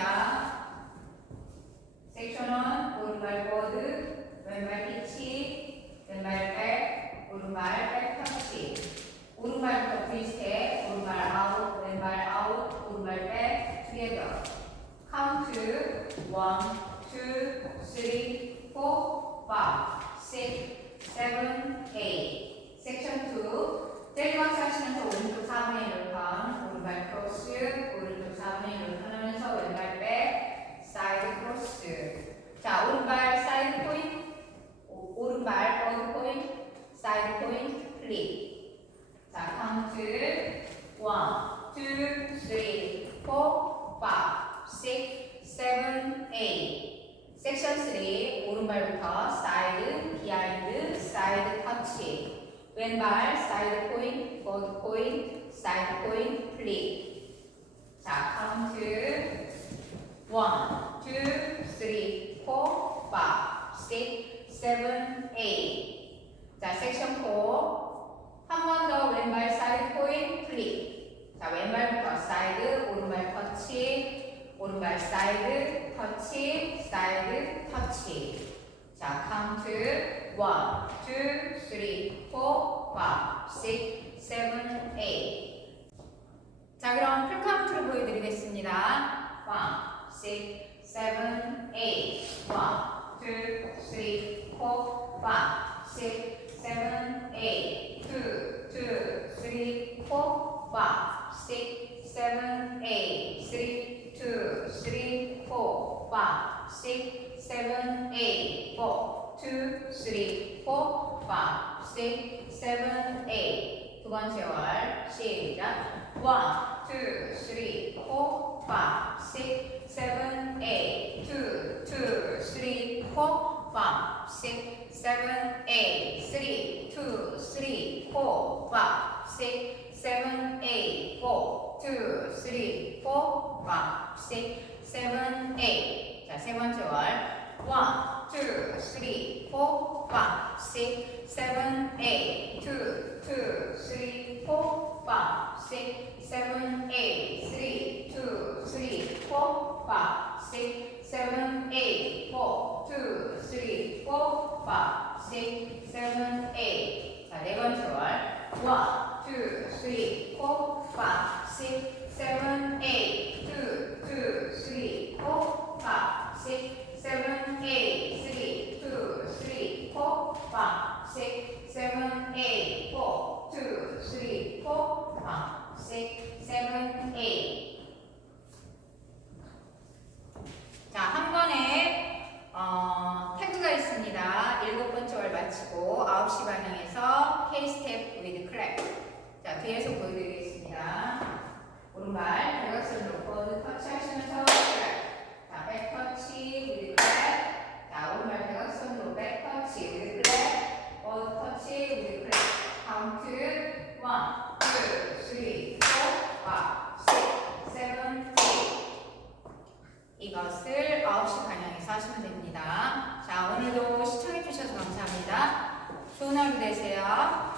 있습니다. 섹션 1 오른발 포드, 왼발 피치, 왼발 백, 오른발 백 터치. 오른발부터 트위스트, 오른발 아웃, 왼발 아웃, 오른발 백, 투게더. 카운트 1, 2, 3, 4, 5, 6, 7, 8. 섹션 2. 젤리박스 하시면서 오른쪽 4분의 1을 턴, 오른발 크로스, 오른쪽 4분의 1을 턴하면서 왼발 백, 사이드 크로스. 자, 오른발 사이드 포인트, 오른발 포드 포인트, 사이드 포인트, 플립. 자, 카운트 1, 2, 3, 4, 5, 6, 7, 8. 섹션 3. 오른발부터 사이드, 비하인드, 사이드 터치. 왼발 사이드 포인트, 포드 포인트, 사이드 포인트, 플립. 자, 카운트 1, 2, 3, 4, 5, 6, 7, 8. 자, 섹션 4. 한 번 더 왼발 사이드 포인트, 플립. 자, 왼발부터 사이드, 오른발 터치, 오른발 사이드, 터치, 사이드, 터치. 자, 카운트 1, 2, 3, 4, 5, 6, 7, 8. 자, 그럼 풀카운트로 보여드리겠습니다. 1, 6, 7, 8. 1, 2, 3, 4, 5, 6, 7, 8. 2, 3, 4, 5, 6, 7, 8. 3, 2, 3, 4, 5, 6, 7, 8. 4, 2, 3, 4, 5, 6, 7, 8. 두 번째 월 시작. 1, 2, 3, 4, 5, 6, 7, 8. 2, 2, 3, 4, 5, 6, 7, 8. 3, 2, 3, 4, 5, 6, 7, 8. 4, 2, 3, 4, 5, 6, 7, 8. 자, 세 번째 월 1, 2, 3, 4, 5, 6, 7, 8. 2, 2, 3, 4, 5, 6, 7, 8. 3, 2, 3, 4, 5, 6, 7, 8. 4, 2, 3, 4, 5, 6, 7, 8. 자, 네 번째 월 1, 2, 3, 4, 5, 6, 7, 8. 2, 2, 3, 4, 5, 6, 7, 8. 3, 2, 3, 4, 5, 6, 7, 8. 4, 2, 3, 4, 5, 6, 7, 8. 자, 한 번에 태그가 있습니다. 7번째 월 마치고 9시 반영해서 K-스텝 with 클랩. 자, 뒤에서 보여드리겠습니다. 오른발 대각선으로 포드 터치 하시면서 클랩. 자, 백 터치 with 클랩. 자, 오른발 대각선으로 백 터치 with 클랩. 포드 터치 with 클랩. 카운트 1, 2, 3, 4, 5, 6, 7, 8. 이것을 9시 반영해서 하시면 됩니다. 자, 오늘도 시청해주셔서 감사합니다. 좋은 하루 되세요.